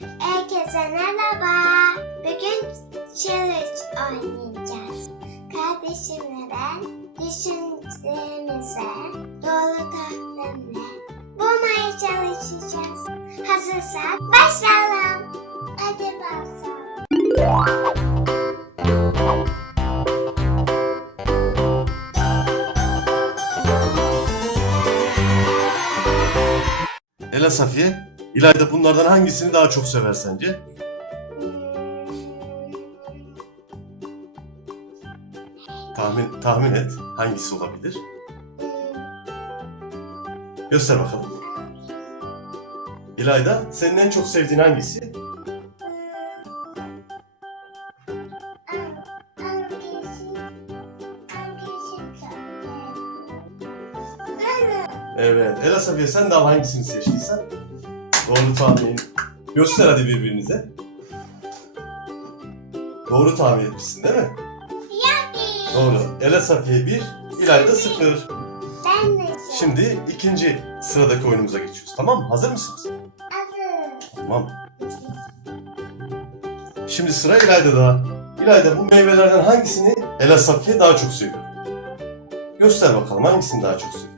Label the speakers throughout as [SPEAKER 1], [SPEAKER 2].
[SPEAKER 1] Herkese merhaba. Bugün challenge oynayacağız. Kardeşimle ben düşüncelerimize doğru tahminle bulmaya çalışacağız. Hazırsak başlayalım. Hadi başlayalım.
[SPEAKER 2] Ela Safiye, İlayda bunlardan hangisini daha çok sever sence? Tahmin tahmin et. Hangisi olabilir? Göster bakalım. İlayda, senin en çok sevdiğin hangisi? Evet. Ela Safiye sen de hangisini seçtiysen. Doğru tahmin. Göster hadi birbirinize. Doğru tahmin etmişsin değil mi? Doğru. Ela Safiye 1, İlayda 0.
[SPEAKER 1] Ben de
[SPEAKER 2] Şimdi ikinci sıradaki oyunumuza geçiyoruz. Tamam mı? Hazır mısınız?
[SPEAKER 1] hazır.
[SPEAKER 2] Tamam. Şimdi sıra İlayda'da. İlayda bu meyvelerden hangisini Ela Safiye daha çok seviyor? Göster bakalım hangisini daha çok seviyor?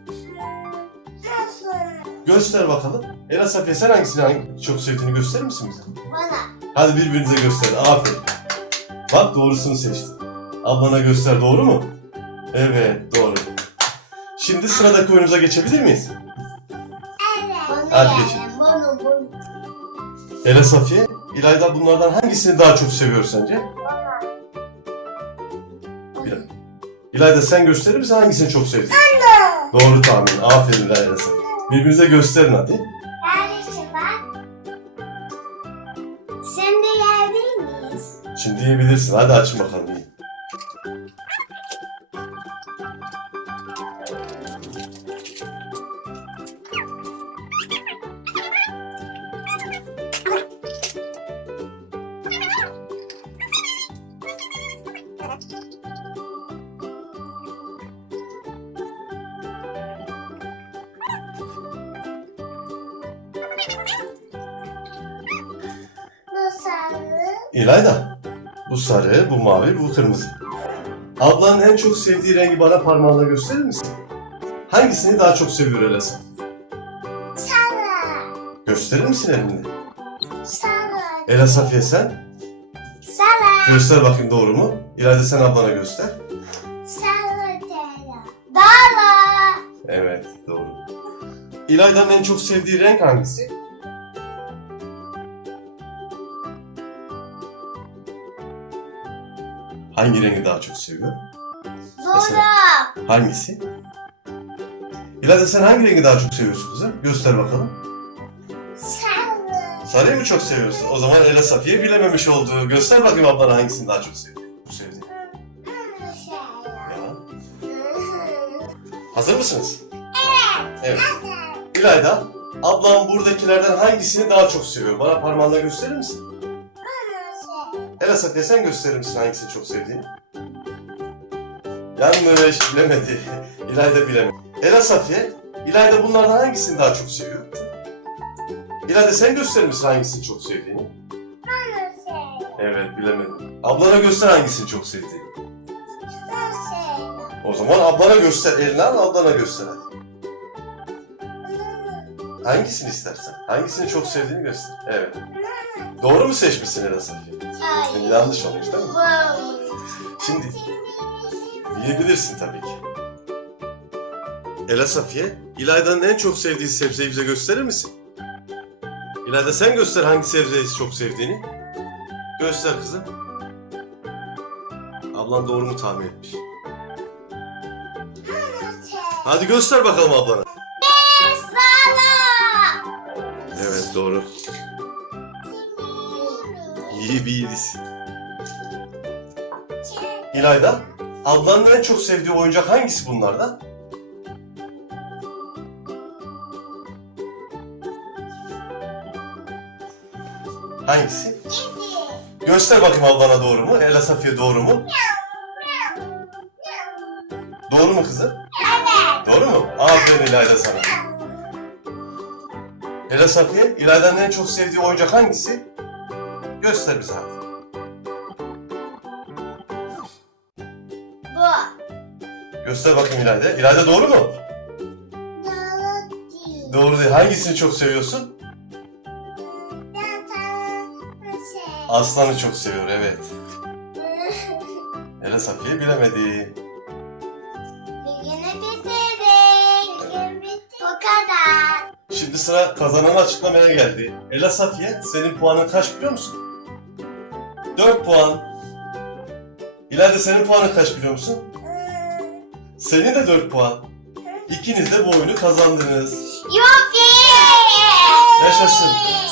[SPEAKER 2] Göster bakalım. Ela Safiye sen hangisini hangi- çok sevdiğini gösterir misin bize?
[SPEAKER 1] Bana.
[SPEAKER 2] Hadi birbirinize gösterin. Aferin. Bak doğrusunu seçtin. Ablana göster doğru mu? Evet doğru. Şimdi sıradaki oyunumuza geçebilir miyiz?
[SPEAKER 1] Evet. Bunu
[SPEAKER 2] Hadi
[SPEAKER 1] yerim,
[SPEAKER 2] geçin.
[SPEAKER 1] Bunu bunu.
[SPEAKER 2] Ela Safiye, İlayda bunlardan hangisini daha çok seviyor sence?
[SPEAKER 1] Bana.
[SPEAKER 2] İlayda sen gösterir misin hangisini çok sevdiğini? Doğru tahmin. Aferin İlayda sen. Birbirinize gösterin hadi. Yiyebilirsin. Hadi açın bakalım. İlayda, bu sarı, bu mavi, bu kırmızı. Ablanın en çok sevdiği rengi bana parmağınla gösterir misin? Hangisini daha çok seviyor Ela Safiye?
[SPEAKER 1] Sarı.
[SPEAKER 2] Gösterir misin elinde?
[SPEAKER 1] Sarı.
[SPEAKER 2] Ela Safiye sen?
[SPEAKER 1] Sarı.
[SPEAKER 2] Göster bakayım doğru mu? İlayda sen ablana göster.
[SPEAKER 1] Sarı tela. Dala.
[SPEAKER 2] Evet, doğru. İlayda'nın en çok sevdiği renk hangisi? Hangi rengi daha çok seviyor?
[SPEAKER 1] Doğru.
[SPEAKER 2] Hangisi? İlayda sen hangi rengi daha çok seviyorsun kızım? Göster bakalım.
[SPEAKER 1] Sarı.
[SPEAKER 2] Sarıyı mı çok seviyorsun? O zaman Ela Safiye bilememiş oldu. Göster bakayım ablana hangisini daha çok seviyor. Bu sevdiğin. Ya. Hazır mısınız? Evet. İlayda, ablam buradakilerden hangisini daha çok seviyor? Bana parmağınla gösterir misin? Ela Safiye sen gösterir misin hangisini çok sevdiğini? Yanlış, bilemedi. İlayda bilemedi. Ela Safiye, İlayda bunlardan hangisini daha çok seviyor? İlayda sen gösterir misin hangisini çok sevdiğini? Evet, bilemedim. Ablana göster hangisini çok sevdiğini. O zaman ablana göster, elini al ablana göster hadi. Hangisini istersen. Hangisini çok sevdiğini göster. Evet. Doğru mu seçmişsin Ela Safiye? Yanlış olmuş değil mi? Şimdi yiyebilirsin tabii ki. Ela Safiye, İlayda'nın en çok sevdiği sebzeyi bize gösterir misin? İlayda sen göster hangi sebzeyi çok sevdiğini. Göster kızım. Ablan doğru mu tahmin etmiş? Hadi göster bakalım ablana. Evet doğru. İyisin. İlayda, ablanın en çok sevdiği oyuncak hangisi bunlardan? Hangisi? Göster bakayım ablana doğru mu? Ela Safiye doğru mu? Doğru mu kızım?
[SPEAKER 1] Evet.
[SPEAKER 2] Doğru mu? Aferin İlayda sana. Ela Safiye, İlayda'nın en çok sevdiği oyuncak hangisi? Göster bize hadi.
[SPEAKER 1] Bu.
[SPEAKER 2] Göster bakayım İlayda. İlayda doğru mu?
[SPEAKER 1] Doğru değil.
[SPEAKER 2] Doğru değil. Hangisini çok seviyorsun?
[SPEAKER 1] Ben şey.
[SPEAKER 2] Aslanı çok seviyor evet. Ela Safiye bilemedi.
[SPEAKER 1] Bilgini bitirdik. Bu kadar.
[SPEAKER 2] Şimdi sıra kazananı açıklamaya geldi. Ela Safiye senin puanın kaç biliyor musun? 4 puan. İlayda senin puanın kaç biliyor musun? Senin de 4 puan. İkiniz de bu oyunu kazandınız.
[SPEAKER 1] Yuppi!
[SPEAKER 2] Yaşasın.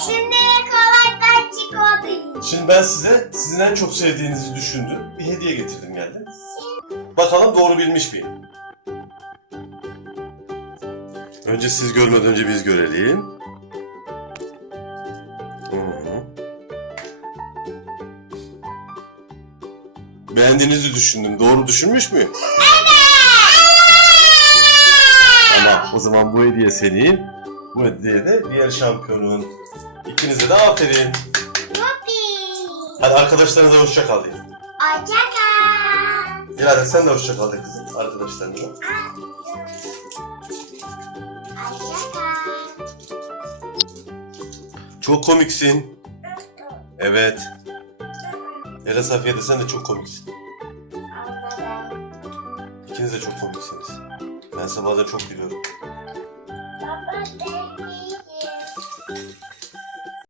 [SPEAKER 1] Şimdi kolaydan çikolata
[SPEAKER 2] Şimdi ben size sizin en çok sevdiğinizi düşündüğüm bir hediye getirdim geldim. Bakalım doğru bilmiş miyim? Önce siz görmeden önce biz görelim. Beğendiğinizi düşündüm. Doğru düşünmüş müyüm? Ama o zaman bu hediye senin. Bu hediye de diğer şampiyonun. İkinize de aferin. Hadi arkadaşlarınıza hoşça kal deyin.
[SPEAKER 1] Hoşça kal.
[SPEAKER 2] İlayda sen de hoşça kal de kızım arkadaşlarınıza.
[SPEAKER 1] Hoşça kal.
[SPEAKER 2] Çok komiksin. Evet. Ela Safiye de sen de çok komiksin. İkiniz de çok komiksiniz. Ben size bazen çok gülüyorum.
[SPEAKER 1] Baba,